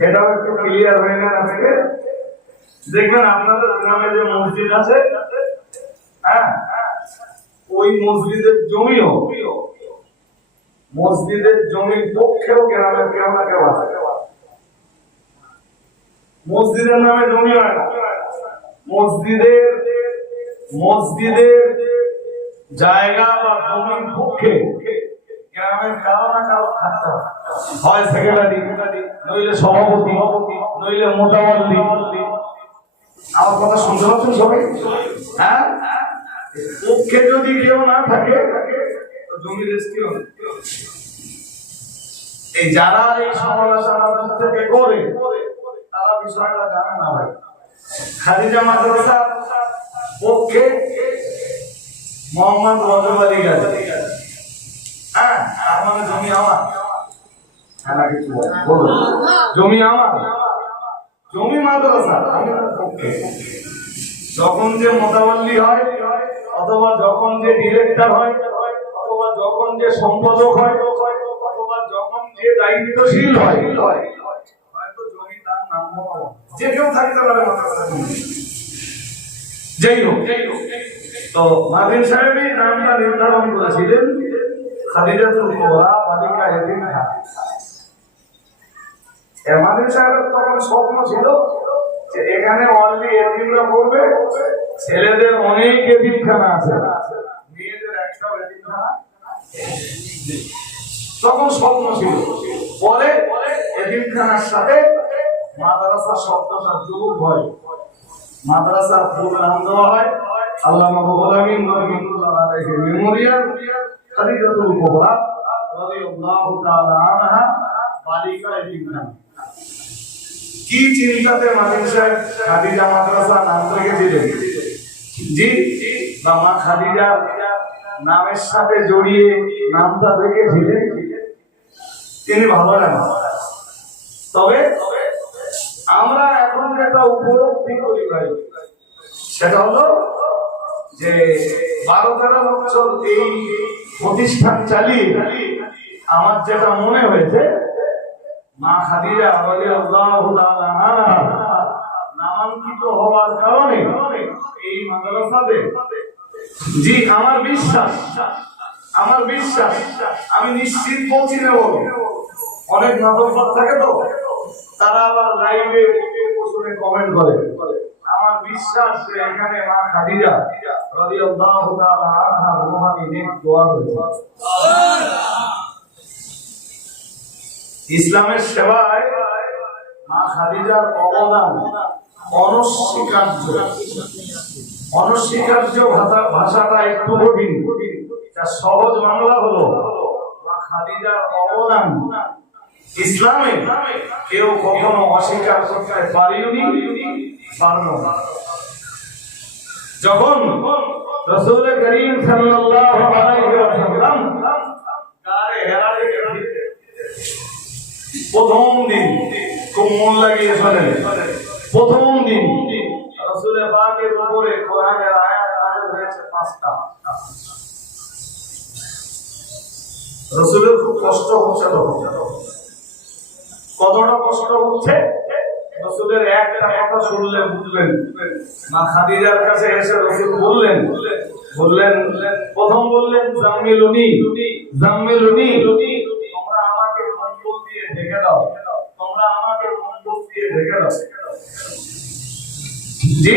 এটাও একটু ক্লিয়ার হয়ে গেল দেখবেন আপনাদের গ্রামে যে মসজিদ আছে হ্যাঁ ওই মসজিদের জমিও, মসজিদের জমির পক্ষেও গ্রামের কেউ না কেউ আছে। মসজিদের নামে জমি হয় মসজিদের মসজিদের জায়গা বা জমির পক্ষে কারও না কারও থাকতে হয় হয় সেক্রেটারি নইলে সভাপতি নইলে মোটামুটি। আমার কথা শুনতে পাচ্ছেন সবাই? হ্যাঁ? পক্ষে যদি কেউ না থাকে জমি এই যারা এই সমালোচনা থেকে করে তারা বিষয়টা জানে না ভাই। খাদিজা মাদ্রাসা পক্ষে মোহাম্মদ রজব আলী গাজী। হ্যাঁ জমি আমার? জমি মাদ্রাসা? যখন যে মোতাবল্লি হয়, অথবা যখন যে ডিরেক্টর হয়, অথবা যখন যে সম্পাদক হয়, অথবা যখন যে দায়িত্বশীল হয় যে কেউ থাকতে পারে। যাই হোক। তো মাদিন সাহেবই নামটা নির্ধারণ করেছিলেন। বালিকা খান এমাদিন সাহেবের তখন স্বপ্ন ছিল যে এখানে অনলি এতিমরা পড়বে ছেলেদের অনেক আছে। মেয়েদের একটাও তখন স্বপ্ন ছিল। পরে এতিমখানার সাথে মাদ্রাসা শব্দটা যোগ হয়। মাদ্রাসার ফুল নাম দেওয়া হয়। আল্লামা রুহুল আমিন মেমোরিয়াল খাদিজাতুল কুবরা রাদিয়াল্লাহু তিনি ভালো তবে আমরা এখন যেটা উপলব্ধি করি ভাই, সেটা হলো যে বারো তেরো বছর এই প্রতিষ্ঠান চালিয়ে আমার যেটা মনে হয়েছে, মা খাদিজা আনহা নামাঙ্কিত হওয়ার কারণে এই মাদ্রাসাতে, জি, আমার বিশ্বাস আমার বিশ্বাস, আমি নিশ্চিত পৌঁছে না বলো অনেক মাদ্রাসা থাকে তো? তারা আবার লাইভে শুনে কমেন্ট করে। আমার বিশ্বাস যে এখানে মা খাদিজা রাদিয়াল্লাহু তাআলা আনহা রুহানি নেক দোয়া হয়েছে ইসলামের সেবায় মা খাদিজার অবদান অনস্বীকার্য। অনস্বীকার্য ভাষা ভাষাটা একটু কঠিন। যা সহজ বাংলা হলো, মা খাদিজার অবদান ইসলামে কেউ কখনো অস্বীকার করতে পারিনি যখন করিম প্রথম দিন মন লাগিয়ে প্রথম দিন রসুলের পাকের উপরে কোরআনের আয়াত হয়েছে পাঁচটা। রসুলের খুব কষ্ট হচ্ছে তখন। কতটা কষ্ট হচ্ছে? রসুলের একটা কথা শুনলে বুঝবেন মা খাদিজার কাছে এসে রসুল বললেন বললেন, প্রথম বললেন, জামিলুনি জামিলুনি, তোমরা আমাকে কম্বল দিয়ে ঢেকে দাও, তোমরা আমাকে কম্বল দিয়ে ঢেকে দাও। জি?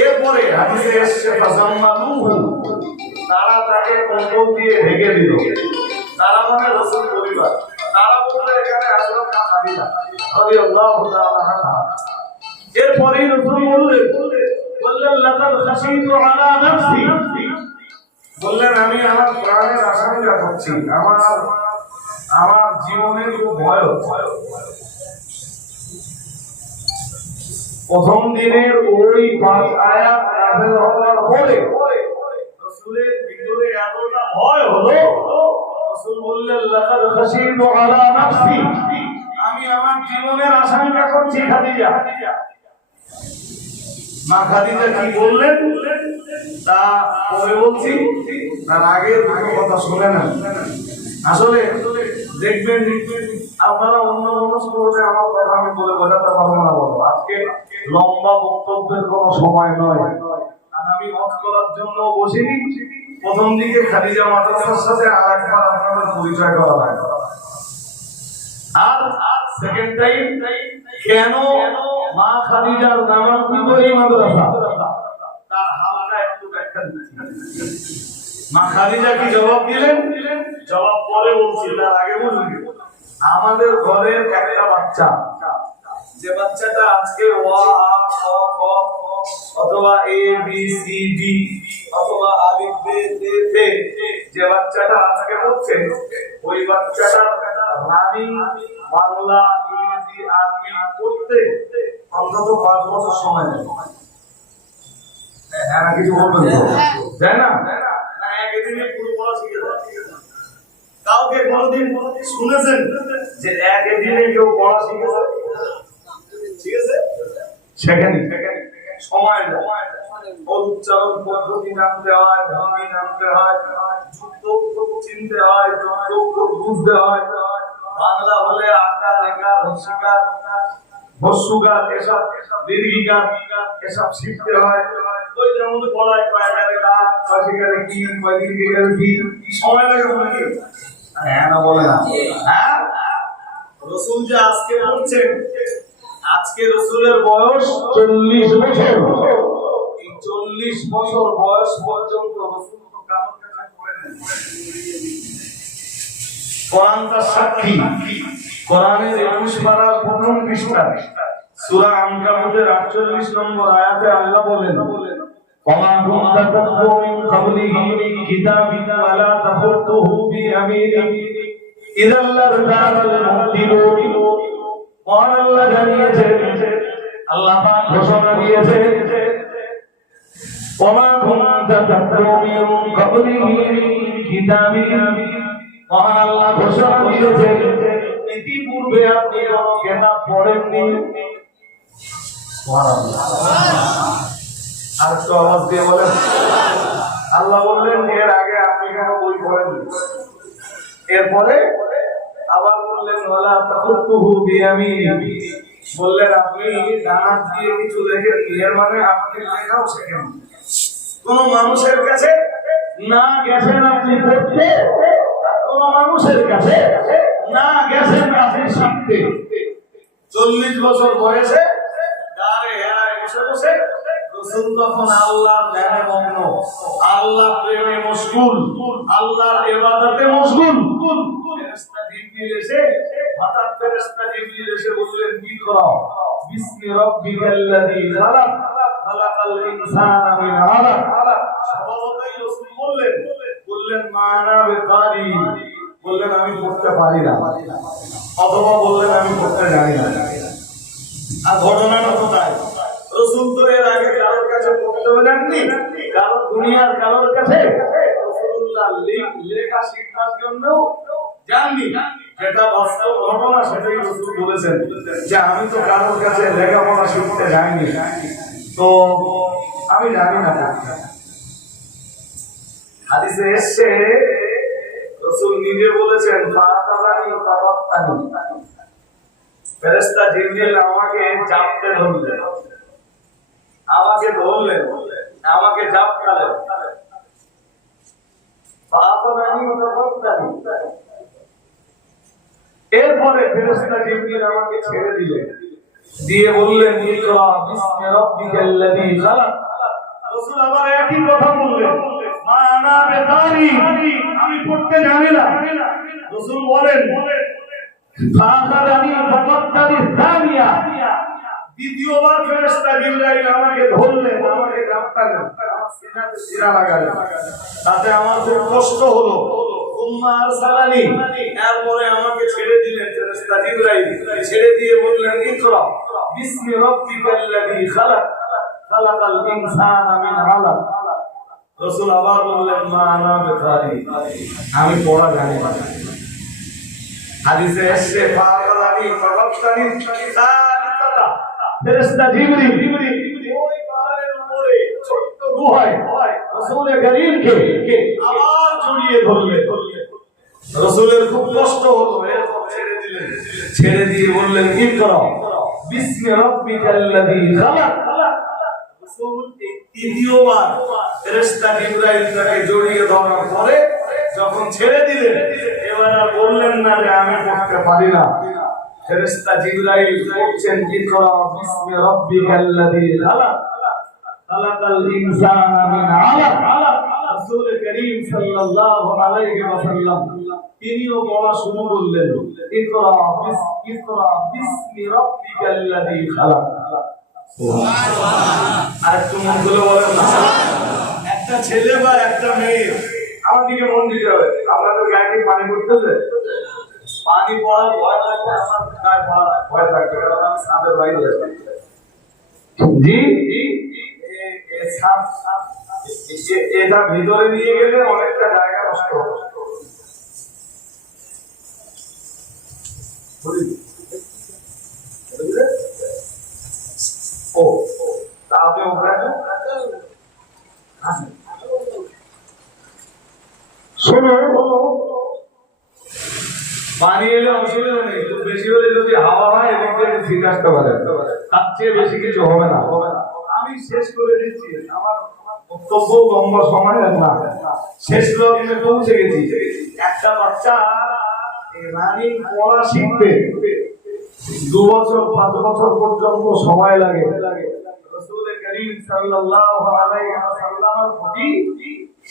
এরপরে হাদিসে এসছে তারা তাকে কম্বল দিয়ে ঢেকে দিল। তারা মানে রসুল পরিবার। তারা প্রথম দিনের ওই পাঁচ আয়াত নাযিল হওয়ার পরে ভয় হলো রাসূল বললেন লাকাদ আমি আমার জীবনের আশঙ্কা করছি, খাদিজা। মা খাদিজা কি বললেন? তা পরে বলছি, তার আগে দুটো কথা শুনে না আসলে দেখবেন, আপনারা অন্য হলে আমার কথা আমি বলে বোঝাতে পারব না বলো। আজকে লম্বা বক্তব্যের কোনো সময় নয়। আর আমি মত করার জন্য বসিনি। প্রথম দিকে খাদিজা মাদ্রাসার সাথে আর একবার আপনাদের পরিচয় করা লাগে আর সেকেন্ড টাইম কেন মা খাদিজার কি করে মাদ্রাসা? তার হালকা একটু ব্যাখ্যা মা খাদিজা কি জবাব দিলেন? জবাব পরে বলছি, তার আগে বলুন। আমাদের ঘরের একটা বাচ্চা। যে বাচ্চাটা আজকে ওয়া, আ ক খ অথবা এ বি সি ডি অথবা আলিফ বে তে যে বাচ্চাটা আজকে হচ্ছে ওই বাচ্চাটার রানিং বাংলা, ইংরেজি, আরবি পড়তে অন্তত পাঁচ বছর সময় নেয়। হ্যাঁ কিছু বলবেন তাই না? কাউকে কোনোদিন শুনেছেন যে একদিনে কেউ পড়া শিখেছে ঠিক আছে? সেখানে সময় ওর উচ্চারণ পদ্ধতি জানতে হয় ভঙ্গি জানতে হয় যুক্ত চিনতে হয় যুক্ত বুঝতে হয়। বাংলা হলে আকার রেখা রসিকার ভস্যুকার এসব দীর্ঘিকার এসব শিখতে হয়। ওই যেমন পড়ায় কাজ কয়টিকারে কি কয় দীর্ঘিকারে কি সময় লাগে হ্যাঁ না বলে না। হ্যাঁ? রসুল যে আজকে বলছেন আজকে রসুলের বয়স চল্লিশ বছর এই চল্লিশ বছর বয়স পর্যন্ত রসুল তো কারোর কাছে পড়ে নেন। কোরআন তার সাক্ষী কোরআনের একুশ পারার প্রথম পৃষ্ঠা সূরা আনকাবুতের 48 নম্বর আয়াতে আল্লাহ বলেন وما كنت تتلو من قبله من كتاب ولا تخطه بيمينك إذا لارتاب المبطلون মহান আল্লাহ জানিয়েছে, আল্লাহ ঘোষণা দিয়েছে, ওমা কুনতা তাতলু মিন আর তো আওয়াজ দিয়ে বলেন, আল্লাহ বললেন, এর আগে আপনি কেন বই পড়েননি। এরপরে আবার বললেন, ওয়ালা তাকুতুহু বিয়ামিনি। বললেন, আপনি ডানাত দিয়ে কিছু লেখেন এর মানে আপনি লেখাও শেখেন কোন মানুষের কাছে না গেছেন আপনি পড়তে, কোন মানুষের কাছে না গেছেন আপনি শিখতে চল্লিশ বছর বয়সে দাঁড়ে হেরায় বসে বসে রসুল তখন আল্লাহর ধ্যানে মগ্ন। আল্লাহ প্রেমে মশগুল। আল্লাহর ইবাদতে মশগুল। জিবরিল এসে হঠাৎ ফেরেশতা জিবরিল এসে বললেন, কি করো? বিসমি রাব্বিকাল্লাযী খালাক। খালাকাল ইনসানা মিন আলাক। স্বভাবতই রাসূল বললেন বললেন মানা বেকারি। বললেন, আমি পড়তে পারি না। অথবা বললেন, আমি পড়তে জানি না। আর ঘটনাটা কোথায়? রসুল তো এর আগে কারোর কাছে পড়তে জাননি কারোর দুনিয়ার কারোর কাছে? রসুল্লাহ লেখা শিক্ষার জন্য জাননি। সেটাই রসুল বলেছেন যে আমি তো কারোর কাছে লেখাপড়া শিখতে যাইনি। তো আমি জানি না। হাদিসে এসছে, রসুল নিজে বলেছেন ফাতাদানি ফাতাদানি ফেরেশতা জিবরিল আমাকে চাপতে ধরলেন। আমাকে ধরলেন, আমাকে চাপকালেন ফাতাদানি ফাতাদানি এরপরে ফেরেশতা জিবরিল আমাকে ছেড়ে দিলেন। দিয়ে বললেন, ইকরা বিসমি খালাক। রাসূল আবার একই কথা বললেন আমি পড়তে জানি না। রাসূল বলেন ফাখারানি ফাকাত্তানি সানিয়া। দ্বিতীয়বার ফেরেশতা জিবরাইল আমাকে ধরলেন, আমাকে জাপটালেন আমার সিনাতে শিরা লাগালেন। তাতে আমার খুব কষ্ট হলো। উম্মা আরসালানি এরপরে আমাকে ছেড়ে দিলেন ফেরেশতা জিবরাইল। ছেড়ে দিয়ে বললেন, ইকরা, বিসমি রাব্বিকাল্লাযী খালাক। খালাকাল ইনসানা মিন আলাক রাসূল আবার বললেন, মা আনা বেকারি আমি পড়া জানি না। হাদিসে এসছে ফারাদানি ফাকাতানি সালিসাতা ফেরেশতা জিবরিল, ওই পাহাড়ের উপরে ছোট্ট গুহায় রাসূল করিমকে আবার জড়িয়ে ধরলেন। রসুলের খুব কষ্ট হলো এরপর ছেড়ে দিলেন। ছেড়ে দিয়ে বললেন, কি করো? বিস্মি রব্বিকাল্লাযী খালাক। জড়িয়ে ধরার পরে যখন ছেড়ে দিলেন, এবার আর বললেন না যে আমি পড়তে পারি না। ফেরেশতা রাসূল করিম সাল্লাল্লাহু আলাইহি ওয়াসাল্লাম তিনিও পড়া শুরু করলেন। ইকরা বিস ইকরা বিসমি রাব্বিকাল্লাযী খালাক। আর একটু মন খুলে বলেন একটা ছেলে বা একটা মেয়ে আমার দিকে মন দিতে হবে। আপনাদের গায়ে কি পানি পড়তেছে? পানি পড়ার ভয় থাকলে আমার গায়ে পড়ার ভয় থাকবে। কারণ আমি সাদের বাইরে। জি? জি এ- এটা ভিতরে নিয়ে গেলে অনেকটা জায়গা নষ্ট ও তাহলে ওখানে পানি এলে অসুবিধা নেই বেশি হলে যদি হাওয়া হয়, এদিক থেকে আসতে পারে। তার চেয়ে বেশি কিছু হবে না হবে না। আমি শেষ করে দিচ্ছি। আমার বক্তব্য লম্বা সময় না। শেষ লগ্নে পৌঁছে গেছি। একটা বাচ্চা রানিং পড়া শিখতে দু বছর, পাঁচ বছর পর্যন্ত সময় লাগে।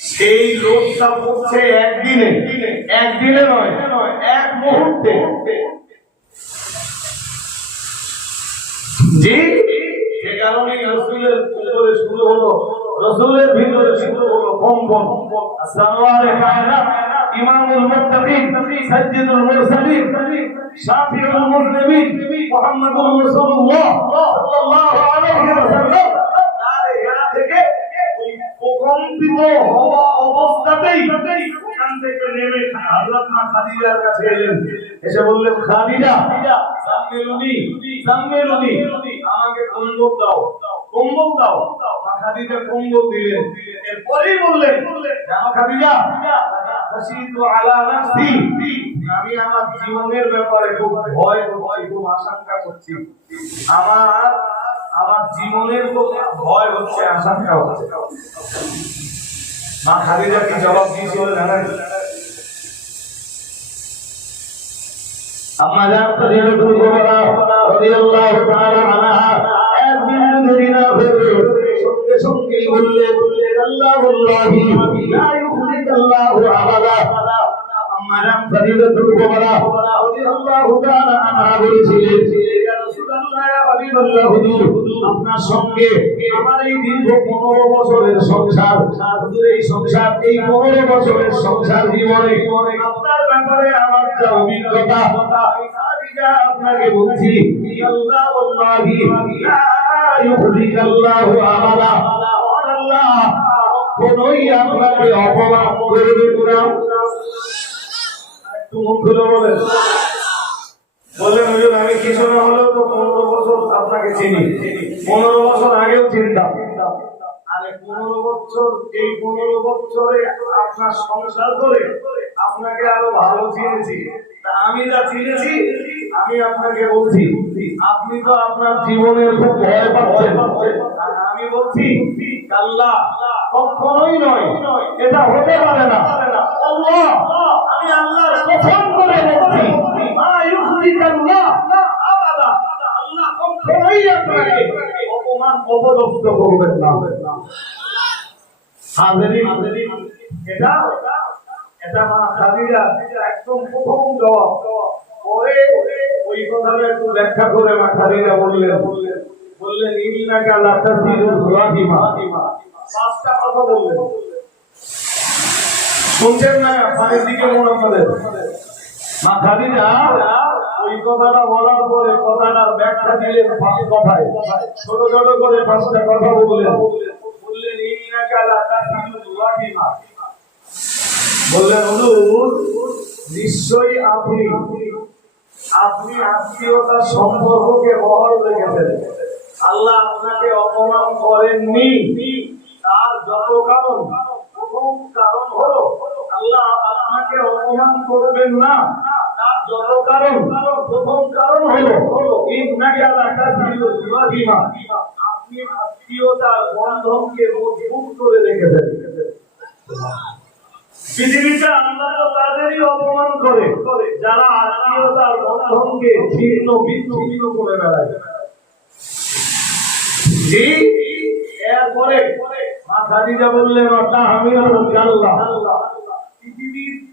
সেই লোকটা পড়ছে একদিনে। একদিনে নয়, এক মুহূর্তে। সে কারণে রসুলের উপরে শুরু হলো। রসুলের ভিতরে শুরু হলো কম্পন কায়নাত, ইমামুল মুত্তাকিন এসে বললেন, খাদিজা সাম্মেলুনি সাম্মেলুনি আমাকে কম্বল দাও কম্বল দাও। খাদিজা কম্বল দিলেন। এরপরেই বললেন, জানো খাদিজা আলা নাফসি। আমি আমার জীবনের ব্যাপারে খুব ভয় ভয় খুব আশঙ্কা করছি। আমার আমার জীবনের খুব ভয় হচ্ছে, আশঙ্কা হচ্ছে। মা খাদিজা কি জবাব দিয়েছিল জানেন? কুবরা রাদিয়াল্লাহু তাআলা আনহা একদিন আপনার সঙ্গে আমার এই দীর্ঘ 15 বছরের সংসার হুজুর সংসার, এই 15 বছরের সংসার জীবনে আপনার ব্যাপারে আমি আপনাকে বলছি আল্লাহ আল্লাহি লা আবাদা। আপনাকে অপমান করবে না। না আপনার সংসার করে আপনাকে আরও ভালো চিনেছি। আমি যা চিনেছি, আমি আপনাকে বলছি, আপনি তো আপনার জীবনের খুব ভয় পাচ্ছেন। আমি বলছি কখনোই নয়। এটা হতে পারে না। আমি আল্লাহর কসম করে বলছি অপমান করবেন না। একদম প্রথম জবাব। ওই কথাটা একটু ব্যাখ্যা করে মা খাদিজা বললেন বললেন। ইন্নাকা লাতাসিরুর রাহিমা পাঁচটা কথা বললেন। শুনছেন না, পানির দিকে মা ওই কথাটা বলার পরে কথাটার ব্যাখ্যা দিলেন পাঁচ কথায়। ছোট ছোট করে পাঁচটা কথা বললেন। বললেন ইন্নাকা রাহিমা বললেন, হুজুর, নিশ্চয়ই আপনি আপনি আত্মীয়তার সম্পর্ককে বহাল রেখেছেন। আল্লাহ আপনাকে অপমান করেননি। তার যত কারণ, প্রথম কারণ হলো, আল্লাহ আপনাকে অপমান করবেন না। যারা আত্মীয়তার বন্ধনকে ছিন্ন, বিচ্ছিন্ন করে বেড়ায়।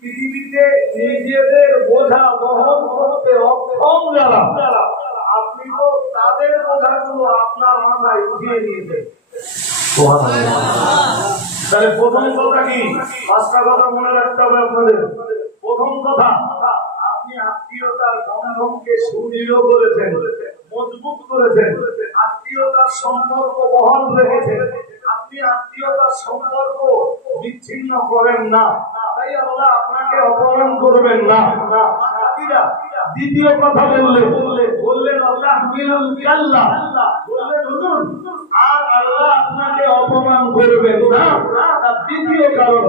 পৃথিবীতে নিজেদের বোঝা বহন করতে অক্ষম তাদের বোঝাগুলো আপনার মাথায় উঠিয়ে নিয়েছেন। তাহলে প্রথম কথা কি? পাঁচটা কথা মনে রাখতে হবে আপনাদের। প্রথম কথা, আপনি আত্মীয়তার বন্ধনকে সুদৃঢ় করেছেন। মজবুত করেছেন। আত্মীয়তার সম্পর্ক বহাল রেখেছেন। আপনি আত্মীয়তার সম্পর্ক বিচ্ছিন্ন করেন না। তাই আল্লাহ আপনাকে অপমান করবেন না। দ্বিতীয় কথা বললেন। আল্লাহ বললেন আর আল্লাহ আপনাকে অপমান করবেন না। দ্বিতীয় কারণ,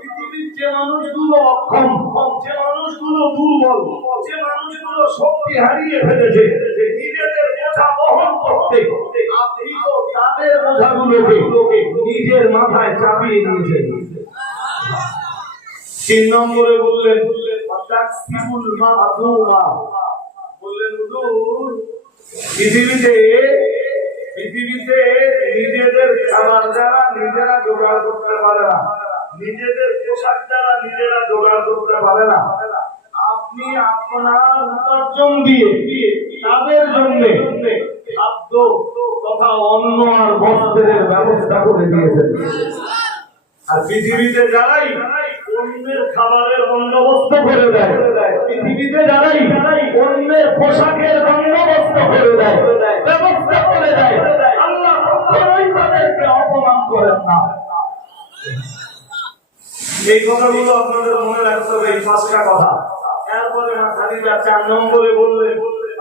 পৃথিবীর যে মানুষগুলো অক্ষম, যে মানুষগুলো দুর্বল, যে মানুষগুলো শক্তি হারিয়ে ফেলেছে চাপিয়ে দিয়েছেন। তিন নম্বরে বললেন পৃথিবীতে পৃথিবীতে নিজেদের খাবার যারা নিজেরা জোগাড় করতে পারে না, নিজেদের পোশাক যারা নিজেরা জোগাড় করতে পারে না, আপনি আপনার উপার্জন দিয়ে তাদের জন্য খাদ্য তথা অন্ন আর বস্ত্রের ব্যবস্থা করে দিয়েছেন। আর পৃথিবীতে যারাই অন্যের খাবারের বন্দোবস্ত করে দেয়, পৃথিবীতে যারাই অন্যের পোশাকের বন্দোবস্ত করে দেয়, ব্যবস্থা করে দেয়, আল্লাহ কখনোই তাদেরকে অপমান করেন না। এই কথাগুলো আপনাদের মনে রাখতে হবে, এই পাঁচটা কথা। এরপরে খাদিজা চার নম্বরে বললে বললেন,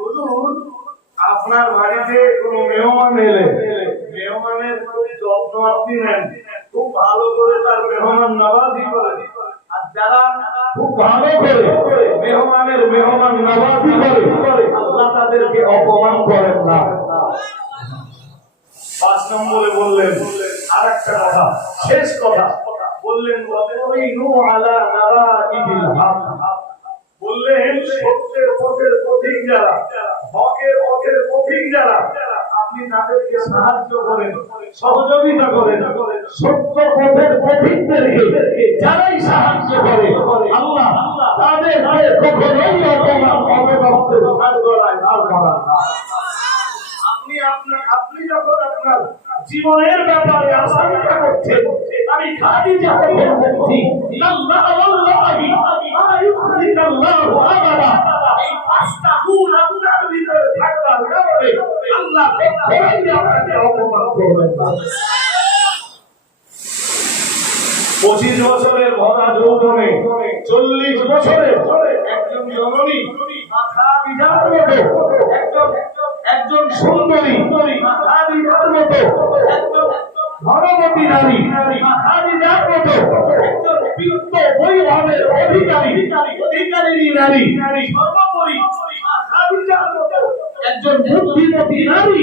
হুজুর আপনার বাড়িতে কোনো মেহমান এলে, মেহমানের প্রতি যত্ন আপনি নেন। খুব ভালো করে তার মেহমান নবাজি করেন। আর যারা খুব ভালো করে মেহমানের মেহমান করে আল্লাহ তাদেরকে অপমান করেন না। পাঁচ নম্বরে বললেন আর একটা কথা, শেষ কথা। বললেন আলা নারাইবিল হক বললেন, সত্যের পথের পথিক যারা, হকের পথের পথিক যারা, আপনি তাদেরকে সাহায্য করেন, সহযোগিতা করেন, সত্য পথের পথিকদেরকে যারাই সাহায্য করে, আল্লাহ তাদেরকে কখনোই অপমান কাজ করায় দাঁড় করান না। আপনি আপনার, আপনি যখন আপনার জীবনের ব্যাপারে আশঙ্কা করছেন আমি খাদি যাকে বলছি আল্লাহ, আল্লাহি মা ইউখরিকাল্লাহু আবাদা। এই পাঁচটা গুণ আপনার ভিতরে থাকবার কারণে আল্লাহ কখনোই আপনাকে অপমান করবেন না। পঁচিশ বছরের ভরা যৌবনে, চল্লিশ বছরের একজন জননী একজন সুন্দরী একজন ধনবতী নারী বিজার মতো, একজন বীরত্ব বৈভবের অধিকারী অধিকারী নারী, সর্বোপরি বিজার মতো, একজন বুদ্ধিমতী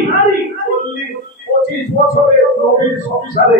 নারী চল্লিশ পঁচিশ বছরের নবীর সংসারে